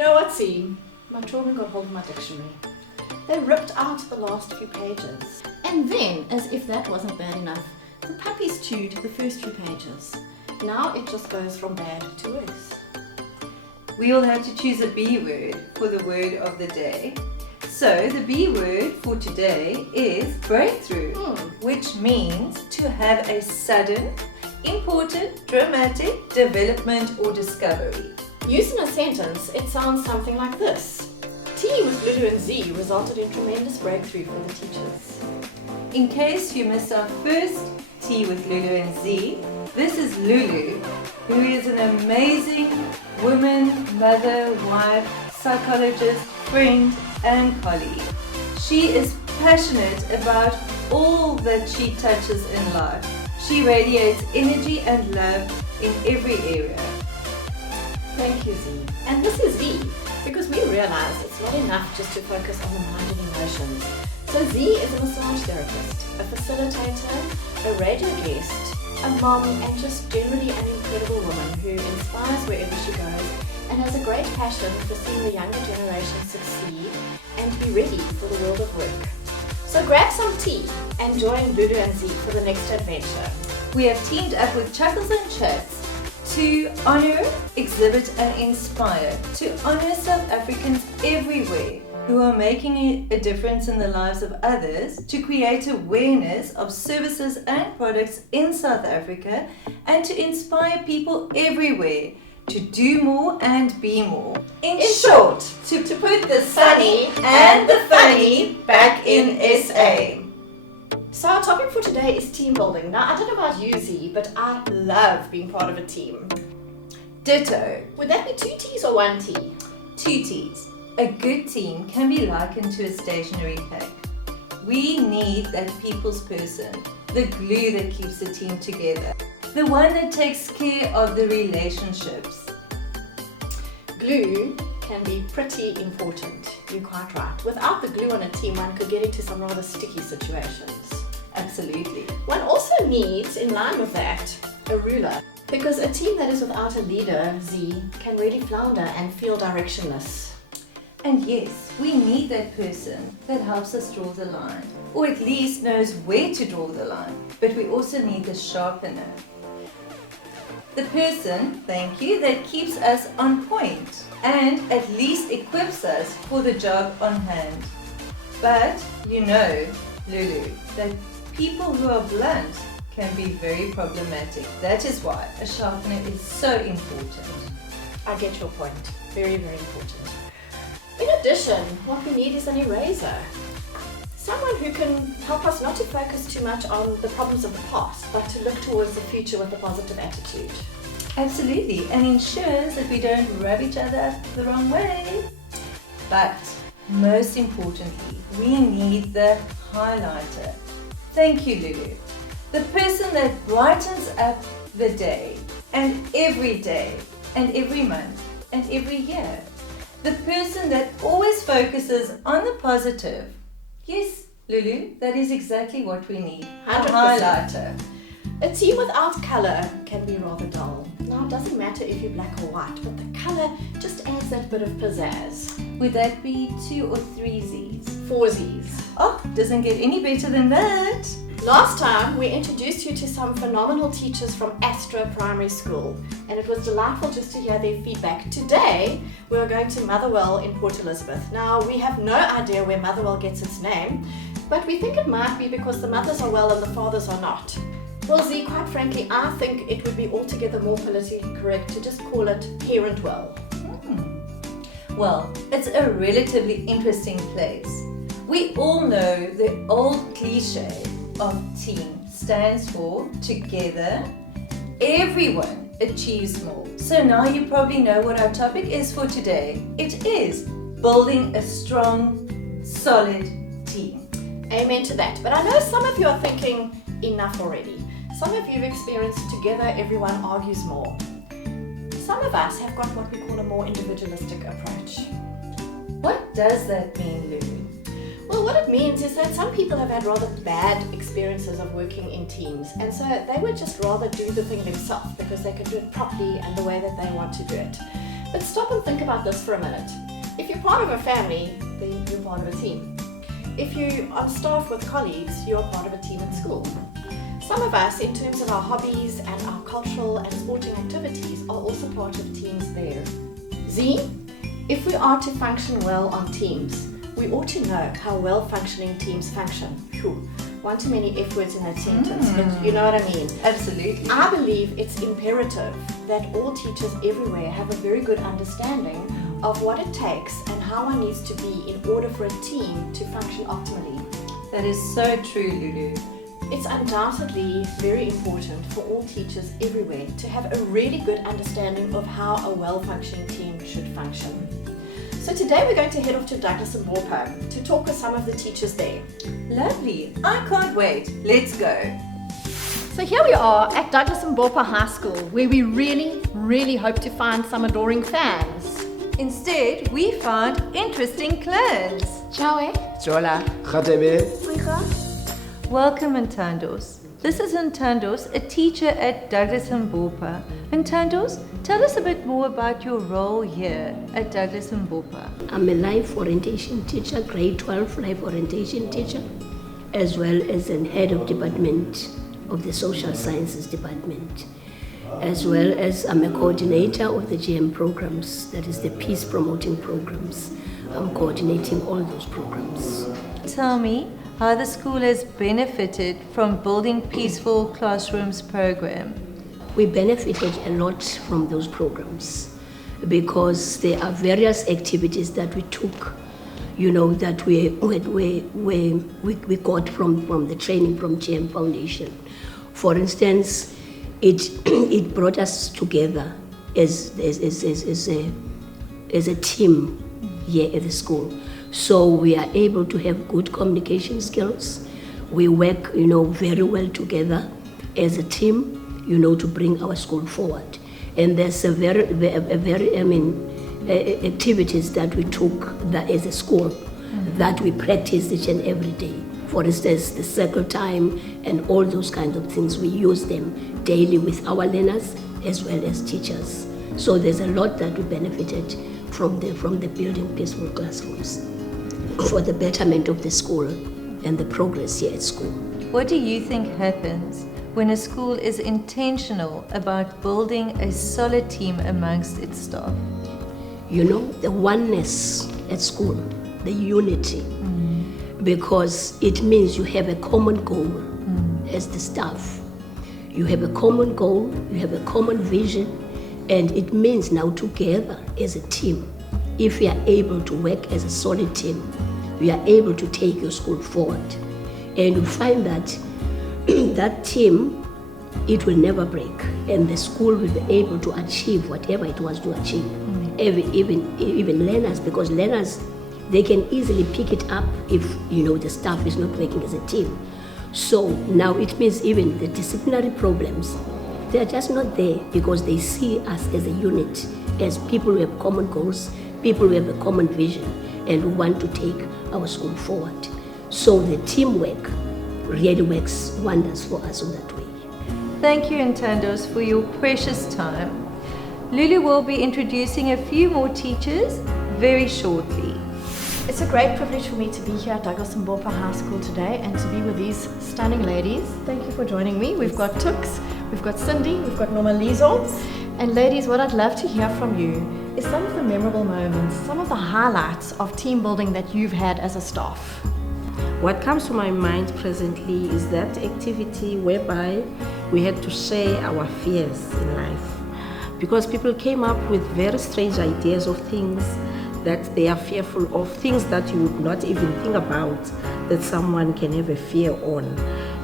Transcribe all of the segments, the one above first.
know what, Zee? My children got hold of my dictionary. They ripped out the last few pages. And then, as if that wasn't bad enough, the puppies chewed the first few pages. Now it just goes from bad to worse. We all have to choose a B word for the word of the day. So the B word for today is breakthrough, which means to have a sudden, important, dramatic development or discovery. Used in a sentence, it sounds something like this. Tea with Lulu and Zee resulted in tremendous breakthrough for the teachers. In case you missed our first Tea with Lulu and Zee, this is Lulu, who is an amazing woman, mother, wife, psychologist, friend, and colleague. She is passionate about all that she touches in life. She radiates energy and love in every area. Thank you, Zee. And this is Zee, because we realize it's not enough just to focus on the mind and emotions. So Zee is a massage therapist, a facilitator, a radio guest, a mom, and just generally an incredible woman who inspires wherever she goes and has a great passion for seeing the younger generation succeed and be ready for the world of work. So grab some tea and join Lulu and Zee for the next adventure. We have teamed up with Chuckles and Chats to honour, exhibit and inspire, to honour South Africans everywhere who are making a difference in the lives of others, to create awareness of services and products in South Africa, and to inspire people everywhere to do more and be more. In short, to put the sunny and the funny back in SA. So our topic for today is team building. Now I don't know about you, Zee, but I love being part of a team. Ditto. Would that be 2 T's or 1 T? 2 T's. A good team can be likened to a stationery pack. We need that people's person, the glue that keeps the team together, the one that takes care of the relationships. Glue can be pretty important, you're quite right. Without the glue on a team, one could get into some rather sticky situations. Absolutely. One also needs, in line with that, a ruler. Because a team that is without a leader, Zee, can really flounder and feel directionless. And yes, we need that person that helps us draw the line, or at least knows where to draw the line. But we also need the sharpener. The person, thank you, that keeps us on point and at least equips us for the job on hand. But you know, Lulu, that people who are blunt can be very problematic. That is why a sharpener is so important. I get your point. Very, very important. In addition, what we need is an eraser. Someone who can help us not to focus too much on the problems of the past, but to look towards the future with a positive attitude. Absolutely, and ensures that we don't rub each other up the wrong way. But most importantly, we need the highlighter. Thank you, Lulu. The person that brightens up the day, and every month, and every year. The person that always focuses on the positive. Yes, Lulu, that is exactly what we need. 100%. A highlighter. A team without colour can be rather dull. Now, it doesn't matter if you're black or white, but the colour just adds that bit of pizzazz. Would that be 2 or 3 Z's? 4 Z's. Oh, doesn't get any better than that. Last time, we introduced you to some phenomenal teachers from Astra Primary School, and it was delightful just to hear their feedback. Today, we are going to Motherwell in Port Elizabeth. Now, we have no idea where Motherwell gets its name, but we think it might be because the mothers are well and the fathers are not. Well, Zee, quite frankly, I think it would be altogether more politically correct to just call it Parentwell. Well, it's a relatively interesting place. We all know the old cliche of team stands for together, everyone achieves more. So now you probably know what our topic is for today. It is building a strong, solid team. Amen to that. But I know some of you are thinking, enough already. Some of you have experienced together everyone argues more. Some of us have got what we call a more individualistic approach. What does that mean, Lulu? Well, what it means is that some people have had rather bad experiences of working in teams, and so they would just rather do the thing themselves because they can do it properly and the way that they want to do it. But stop and think about this for a minute. If you're part of a family, then you're part of a team. If you're on staff with colleagues, you're part of a team at school. Some of us, in terms of our hobbies and our cultural and sporting activities, are also part of teams there. Zee, if we are to function well on teams, we ought to know how well-functioning teams function. Phew, one too many F words in that sentence, but you know what I mean. Absolutely. I believe it's imperative that all teachers everywhere have a very good understanding of what it takes and how one needs to be in order for a team to function optimally. That is so true, Lulu. It's undoubtedly very important for all teachers everywhere to have a really good understanding of how a well-functioning team should function. So today we're going to head off to Douglas and Borpa to talk with some of the teachers there. Lovely. I can't wait. Let's go. So here we are at Douglas and Borpa High School, where we really hope to find some adoring fans. Instead, we found interesting clones. Ciao. Jola. Welcome, Ntandos. This is Ntandos, a teacher at Douglas and Borpa. Ntandos, tell us a bit more about your role here at Douglas and Borpa. I'm a life orientation teacher, grade 12 life orientation teacher, as well as an head of department of the social sciences department, as well as I'm a coordinator of the GM programs, that is the peace promoting programs. I'm coordinating all those programs. Tell me how the school has benefited from Building Peaceful Classrooms program. We benefited a lot from those programs because there are various activities that we took, that we got from the training from GM Foundation. For instance, it brought us together as a team here at the school. So we are able to have good communication skills. We work, very well together as a team, to bring our school forward. And there's activities that we took that as a school that we practice each and every day. For instance, the circle time and all those kinds of things, we use them daily with our learners as well as teachers. So there's a lot that we benefited from the Building Peaceful Classrooms for the betterment of the school and the progress here at school. What do you think happens when a school is intentional about building a solid team amongst its staff? The oneness at school, the unity, because it means you have a common goal as the staff. You have a common goal, you have a common vision, and it means now together as a team, if we are able to work as a solid team, we are able to take your school forward. And you find that that team, it will never break, and the school will be able to achieve whatever it wants to achieve. Even learners, because learners, they can easily pick it up if the staff is not working as a team. So now it means even the disciplinary problems, they are just not there because they see us as a unit, as people who have common goals, people who have a common vision, and who want to take our school forward. So the teamwork really works wonders for us in that way. Thank you, Ntandos, for your precious time. Lulu will be introducing a few more teachers very shortly. It's a great privilege for me to be here at Douglas and Borpa High School today and to be with these stunning ladies. Thank you for joining me. We've got Tux, we've got Cindy, we've got Norma Liesel. And ladies, what I'd love to hear from you is some of the memorable moments, some of the highlights of team building that you've had as a staff. What comes to my mind presently is that activity whereby we had to share our fears in life. Because people came up with very strange ideas of things that they are fearful of, things that you would not even think about that someone can have a fear on.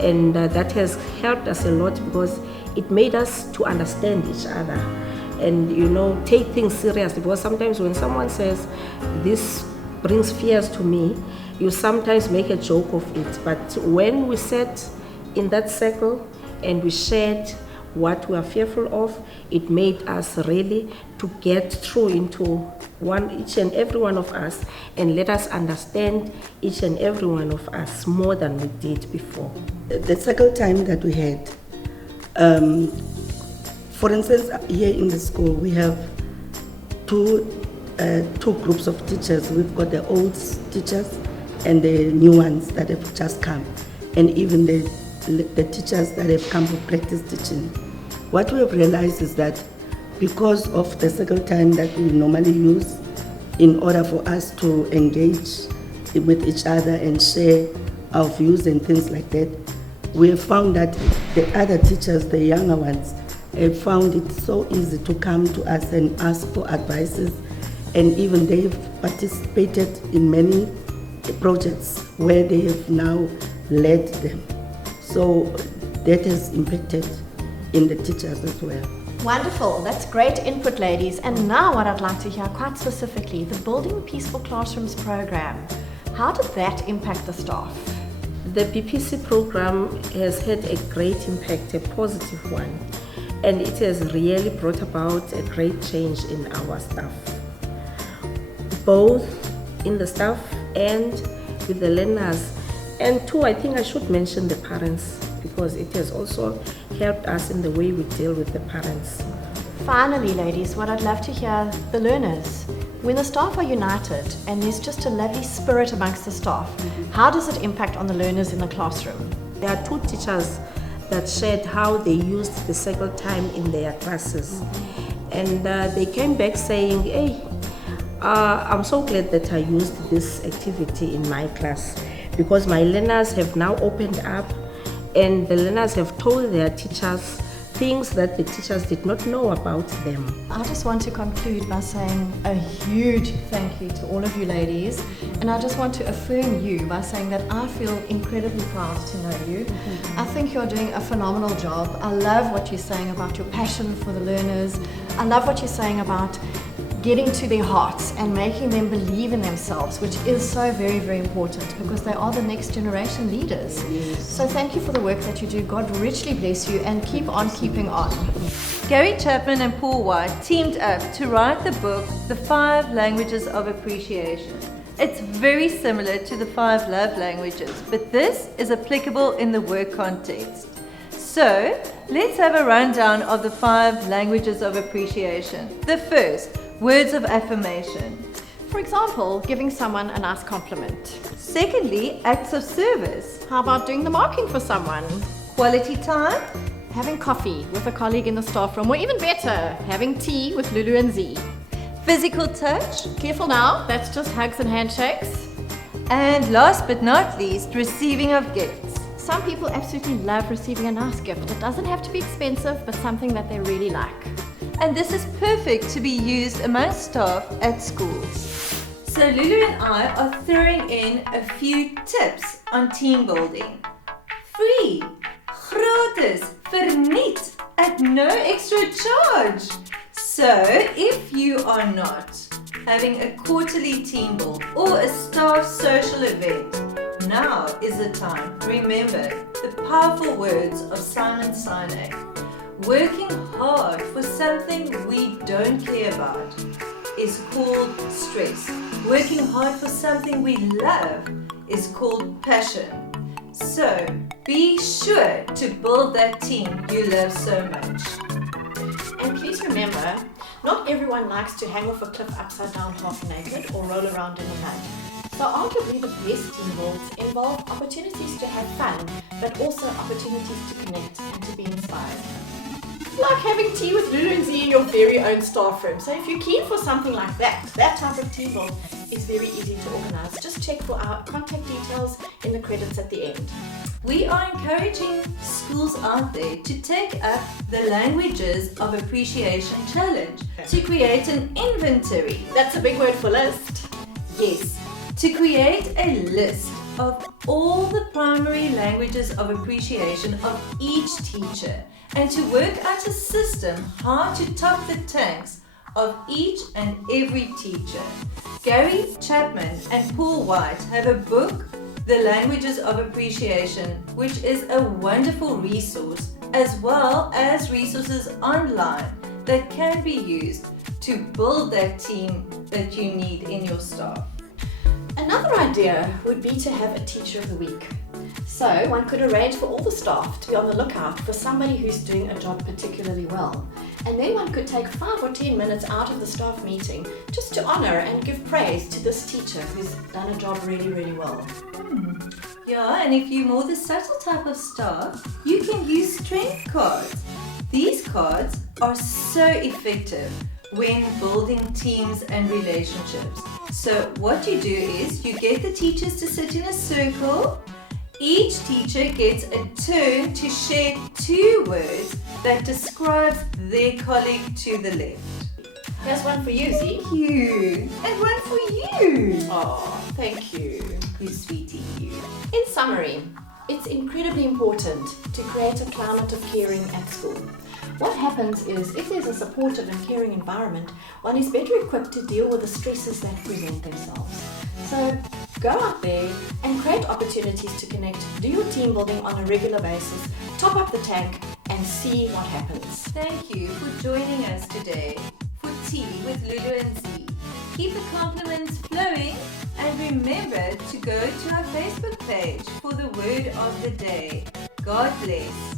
And that has helped us a lot because it made us to understand each other and take things seriously. Because sometimes when someone says, this brings fears to me, you sometimes make a joke of it. But when we sat in that circle and we shared what we are fearful of, it made us really to get through into each and every one of us and let us understand each and every one of us more than we did before. The circle time that we had, for instance, here in the school we have two groups of teachers. We've got the old teachers and the new ones that have just come, and even the teachers that have come for practice teaching. What we have realized is that because of the circle time that we normally use in order for us to engage with each other and share our views and things like that, we have found that the other teachers, the younger ones, have found it so easy to come to us and ask for advices, and even they've participated in many projects where they have now led them. So that has impacted in the teachers as well. Wonderful, that's great input, ladies. And now what I'd like to hear quite specifically, the Building Peaceful Classrooms program. How did that impact the staff? The BPC program has had a great impact, a positive one, and it has really brought about a great change in our staff, both in the staff and with the learners. And two, I think I should mention the parents, because it has also helped us in the way we deal with the parents. Finally, ladies, what I'd love to hear, the learners. When the staff are united and there's just a lovely spirit amongst the staff, how does it impact on the learners in the classroom? There are two teachers that shared how they used the circle time in their classes. And they came back saying, hey, I'm so glad that I used this activity in my class, because my learners have now opened up and the learners have told their teachers things that the teachers did not know about them. I just want to conclude by saying a huge thank you to all of you ladies, and I just want to affirm you by saying that I feel incredibly proud to know you. I think you're doing a phenomenal job. I love what you're saying about your passion for the learners. I love what you're saying about getting to their hearts and making them believe in themselves, which is so very, very important, because they are the next generation leaders. So thank you for the work that you do. God richly bless you, and keep on keeping on. Gary Chapman and Paul White teamed up to write the book, The 5 Languages of Appreciation. It's very similar to the 5 love languages, but this is applicable in the work context. So, let's have a rundown of the 5 languages of appreciation. The first, words of affirmation. For example, giving someone a nice compliment. Secondly, acts of service. How about doing the marking for someone? Quality time. Having coffee with a colleague in the staff room, or even better, having tea with Lulu and Zee. Physical touch. Careful now, that's just hugs and handshakes. And last but not least, receiving of gifts. Some people absolutely love receiving a nice gift. It doesn't have to be expensive, but something that they really like. And this is perfect to be used amongst staff at schools. So Lulu and I are throwing in a few tips on team building. Free, gratis, verniet, at no extra charge. So if you are not having a quarterly team build or a staff social event, now is the time. Remember the powerful words of Simon Sinek. Working hard for something we don't care about is called stress. Working hard for something we love is called passion. So be sure to build that team you love so much. And please remember, not everyone likes to hang off a cliff upside down half naked or roll around in the mud. So arguably the best team builds involve opportunities to have fun, but also opportunities to connect and to be inspired. Like having tea with Lulu and Zee in your very own staff room. So if you're keen for something like that type of team build is very easy to organize. Just check for our contact details in the credits at the end. We are encouraging schools out there to take up the Languages of Appreciation Challenge to create an inventory. That's a big word for list. Yes, to create a list of all the primary languages of appreciation of each teacher, and to work out a system how to top the tanks of each and every teacher. Gary Chapman and Paul White have a book, The Languages of Appreciation, which is a wonderful resource, as well as resources online that can be used to build that team that you need in your staff. Another idea would be to have a teacher of the week. So one could arrange for all the staff to be on the lookout for somebody who's doing a job particularly well. And then one could take 5 or 10 minutes out of the staff meeting just to honor and give praise to this teacher who's done a job really, really well. Yeah, and if you're more the subtle type of staff, you can use strength cards. These cards are so effective when building teams and relationships. So what you do is you get the teachers to sit in a circle. Each teacher gets a turn to share 2 words that describes their colleague to the left. Here's one for you, Zee. Thank you. And one for you. Oh, thank you. You sweetie, you. In summary, it's incredibly important to create a climate of caring at school. What happens is, if there's a supportive and caring environment, one is better equipped to deal with the stresses that present themselves. So go out there and create opportunities to connect, do your team building on a regular basis, top up the tank and see what happens. Thank you for joining us today for Tea with Lulu and Zee. Keep the compliments flowing and remember to go to our Facebook page for the word of the day. God bless.